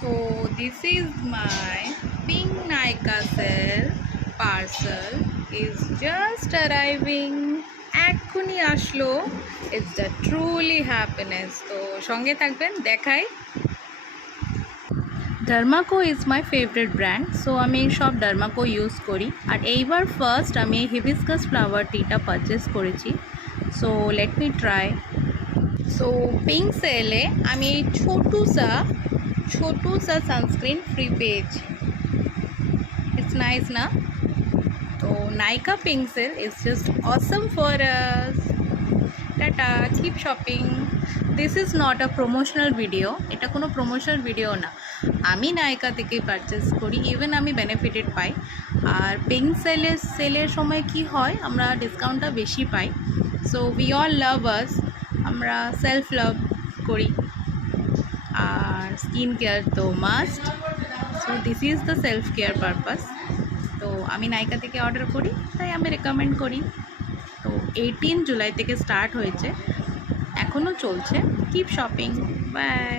So this is my pink Nykaa sale parcel is just arriving. এক্ষুনি আসলো. It's the truly happiness. তো সঙ্গে থাকবেন, দেখাই. Dermaco is my favorite brand, so আমি এই সব Dermaco ইউজ করি. আর এইবার ফার্স্ট আমি এই হিবিস্কাস ফ্লাওয়ার টিটা পারচেস করেছি. So let me try. So pink সেলে আমি এই ছোটু সা সানস্ক্রিন ফ্রি পেয়েছি. ইটস নাইস না? তো Nykaa pink sale is just awesome for us. Tata, keep shopping. This is not a promotional video. এটা কোনো প্রমোশনাল ভিডিও না. আমি নাইকা থেকে পারচেস করি, ইভেন আমি বেনিফিটেড পাই. আর পিঙ্ক সেলের সময় কি হয়, আমরা ডিসকাউন্টটা বেশি পাই. সো উই অল লাভ আস. আমরা সেলফ লাভ করি, আর স্কিন কেয়ার তো must. So this is the self care purpose. তো আমি নাইকা থেকে অর্ডার করি, তাই আমি রেকমেন্ড করি. তো 18 জুলাই থেকে স্টার্ট হয়েছে, এখনও চলছে. Keep shopping. বাই.